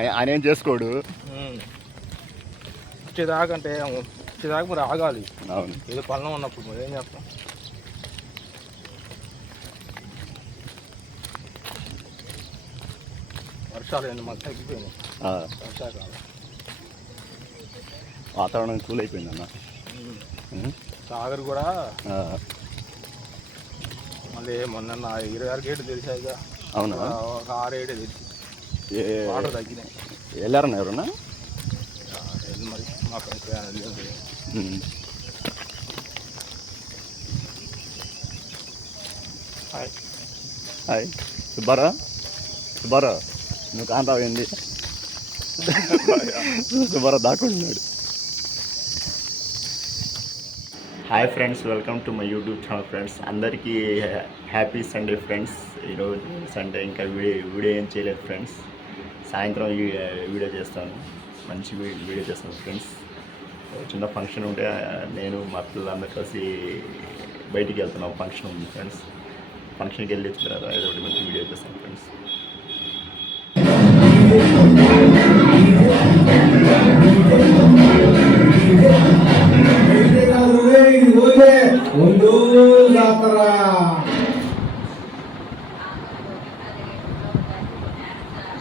ఆయన ఏం చేసుకోడు. వచ్చేదాకంటే వచ్చేదాకా మరి ఆగాలి. అవును, ఏదో పనులు ఉన్నప్పుడు మరి ఏం చేస్తాం. వర్షాలు ఏంటి మాకు తగ్గిపోయినాయి. వర్షాకాలం వాతావరణం కూల్ అయిపోయింది అన్న. సాగర్ కూడా మళ్ళీ మొన్న 26 గేట్లు తెలిసాయిగా. అవునా, ఒక 6-7 తెలిసి వాటర్ తగ్గినాయి. వెళ్ళారన్న ఎవరన్నా? మరి మా friends hi hi Subbarao. Subbarao నువ్వు కాంతావు ఏంది? సుబ్బారా దాక్కుంటున్నాడు. Hi friends, welcome to my YouTube channel friends. అందరికీ హ్యాపీ సండే ఫ్రెండ్స్. ఈరోజు సండే ఇంకా వీడియో ఏం చేయలేదు ఫ్రెండ్స్. సాయంత్రం వీడియో చేస్తాను, మంచి వీడియో చేస్తాను ఫ్రెండ్స్. చిన్న ఫంక్షన్ ఉంటే నేను మా పిల్లలందరూ కలిసి బయటికి వెళ్తున్నాం. ఫంక్షన్ ఉంది ఫ్రెండ్స్. ఫంక్షన్కి వెళ్ళి వచ్చిన తర్వాత ఏదో ఒకటి మంచి వీడియో చేస్తాను friends.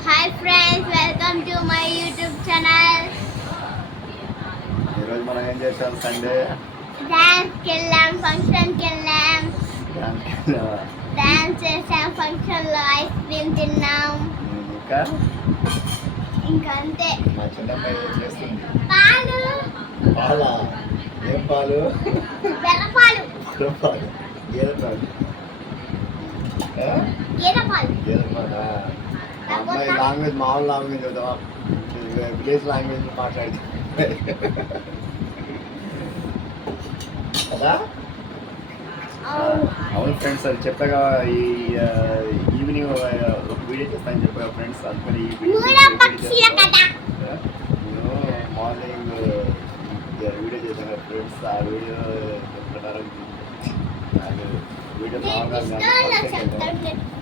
Hi friends, welcome to my YouTube channel. ఈరోజు మనం ఏం చేసాం? సండే డాన్స్కి వెళ్ళాం, ఫంక్షన్కి వెళ్ళాం, డాన్స్ చేసాం, ఫంక్షన్లో ఐస్ క్రీమ్ తిన్నాం. ఇంకా అంతే. మా చిన్నమ్మాయి ఏం చేస్తుంది? పాలు. పాలా? ఏం పాలు? బెల్లపాలు. పాలు, గేదె పాలు. గేదె పాలు. గేదె పాలా? మా అమ్మాయి లాంగ్వేజ్ మామూలు లాంగ్వేజ్ చదువుతావా? విలేజ్ లాంగ్వేజ్ మాట్లాడి కదా. అవును ఫ్రెండ్స్, అది చెప్పగా ఈ ఈవినింగ్ ఒక వీడియో చేస్తానని చెప్పగా ఫ్రెండ్స్. అందుకని ఈ వీడియో మార్నింగ్ వీడియో చేశాను కదా ఫ్రెండ్స్. ఆ వీడియో ప్రకారం నాకు వీడియో బాగా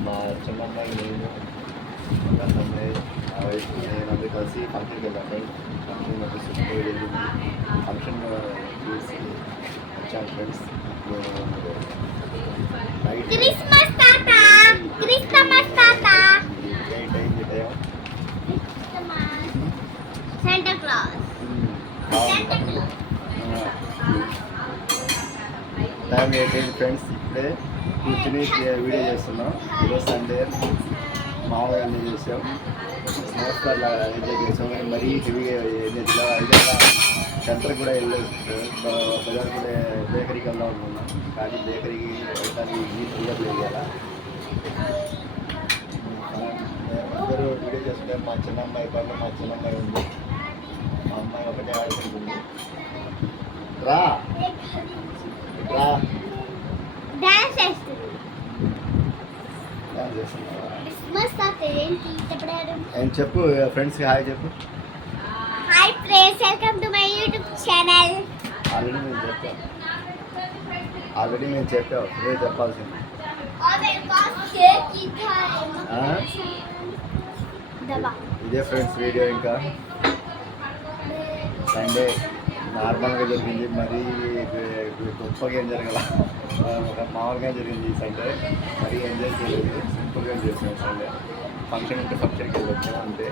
మా చిన్నమ్మాయి, నేను, పెద్దమ్మాయి, ఆ వయసు నేను అందరూ కలిసి ఫంక్షన్కి వెళ్ళాను ఫ్రెండ్స్. ఫంక్షన్ చూసి వచ్చాను ఫ్రెండ్స్. క్రిస్మస్ తాత, క్రిస్మస్ తాత, శాంటా క్లాస్. Time 8 friends. ఇప్పుడే కూర్చుని వీడియో చేస్తున్నాం. ఈరోజు సండే మామూలుగా ఎంజాయ్ చేసాం, మోస్తార్లా ఎంజాయ్ చేసాం. కానీ మరీ హెవీగా ఎంజాయ్ చేయాలి. సెంటర్ కూడా వెళ్ళలేదు, బజార్ కూడా బేకరీకి వెళ్దాం అనుకున్నాం. కానీ బేకరీకి వెళ్ళడానికి నీట్గా తెలియాల. అందరూ వీడియో చేస్తుంటే మా చిన్నమ్మాయి పనులు, మా చిన్నమ్మాయి ఉంది, మా అమ్మాయి ఒకటే ఆడుకుంటుంది. రా రా డాన్స్ చేస్తుంది. డాన్స్ చేస్తున్నావా? క్రిస్మస్ తాత ఏంటి చెప్పడాడు? ఏం చెప్పు ఫ్రెండ్స్కి హాయ్ చెప్పు. Hi friends, welcome to my YouTube channel. Already మేము చెప్పావు, నువ్వే చెప్పాల్సింది. ఇదే ఫ్రెండ్స్ వీడియో. ఇంకా సండే నార్మల్గా జరిగింది, మరీ గొప్పగా ఏం జరగల, మామూలుగా జరిగింది ఈ సండే. మరీ ఎంజాయ్ చేయలేదు, సింపుల్గా చేసాం సండే. ఫంక్షన్ ఉంటే ఫంక్షన్కి వెళ్ళొచ్చాం అంతే.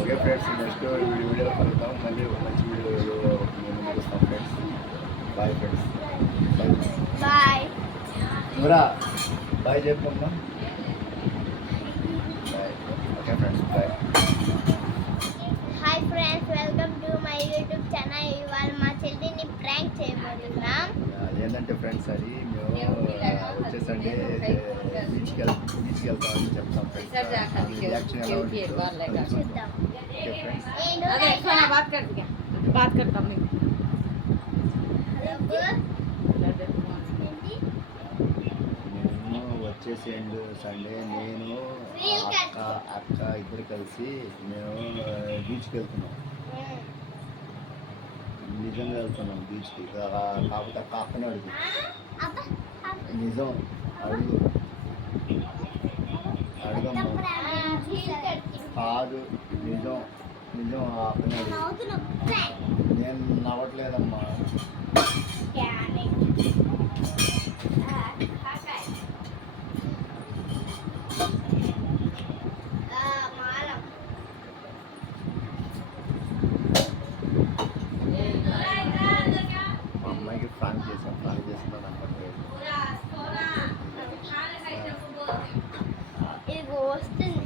ఓకే ఫ్రెండ్స్, నెక్స్ట్ వీడియోలో కలుద్దాం. మళ్ళీ మంచి వీడియో మేము చూస్తాం ఫ్రెండ్స్. Bye friends. బాయ్. నువ్వురా బాయ్ చెప్పమ్మా. Bye. Okay friends, bye. Hi friends, welcome to my YouTube channel. ఇవాళ మా చెల్లిని ప్రాంక్ చేయబోతున్నాం. ఏంటంటే ఫ్రెండ్స్, అది మేము వచ్చేసండి బీచ్కి వెళ్తామని చెప్తాం ఫ్రెండ్స్. రియాక్షన్ ఎలా ఉంటుంది చూద్దాం. Okay friends. మేము వచ్చేసి సండే నేను అక్క ఇద్దరు కలిసి మేము బీచ్కి వెళ్తున్నాం. నిజంగా వెళ్తున్నాం బీచ్కి. కాకపోతే అక్క అక్కనే అడుగు. నిజం అడుగు. అడగమ్మా. కాదు, నిజం నిజం ఆ పని అడుగు. నేను నవ్వట్లేదమ్మా. మా అమ్మాయికి ఫ్రాంక్ చేసిన నమ్మట్లేదు. ఇది వస్తుంది.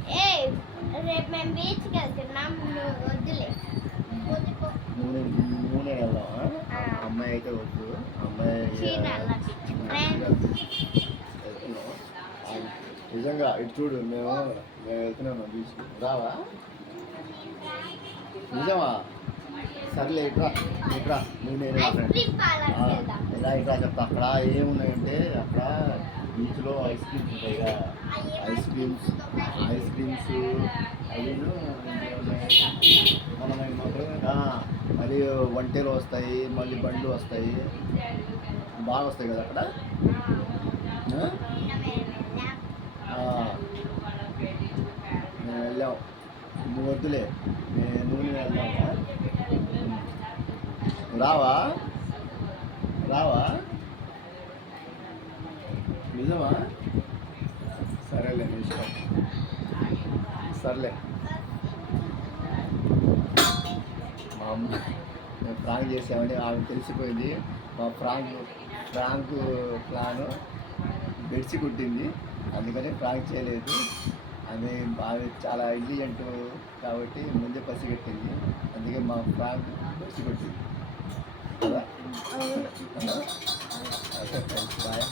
రేపు మేము బీచ్కి వెళ్తున్నాం, నువ్వు వద్దులే. నూనె వెళ్దామా? అమ్మాయి అయితే వద్దు. అమ్మాయి చీరాల వెళ్తున్నాం. నిజంగా ఇటు చూడు, మేము వెళ్తున్నాము బీచ్కి. రావా? నిజమా? సర్లే, ఇట్రా నువ్వు నేను ఐస్ క్రీమ్ పార్లర్కి వెళ్దాం. ఇట్లా చెప్తా. అక్కడ ఏమున్నాయంటే అక్కడ బీచ్లో ఐస్ క్రీమ్స్ ఉంటాయి కదా, ఐస్ క్రీమ్స్ అవి మనం మళ్ళీ వంటలు వస్తాయి, మళ్ళీ బండ్లు వస్తాయి, బాగా వస్తాయి కదా అక్కడ. మేము వెళ్ళాం, నువ్వు వద్దులే, నూనె వెళ్దామా? రావా? నిజమా? సరేలే, నీ ఇష్టం. సర్లే. మా అమ్మ మేము ప్రాంక్ చేసామని ఆమె తెలిసిపోయింది. మా ప్రాంక్ ప్లాను బెడ్సి కుట్టింది, అందుకని ప్రాంక్ చేయలేదు. ఆమె చాలా ఇంటెలిజెంట్ కాబట్టి ముందే పసిగట్టింది, అందుకే మా ప్రాంక్ బెడ్సి కుట్టింది కదా. Okay friends, bye.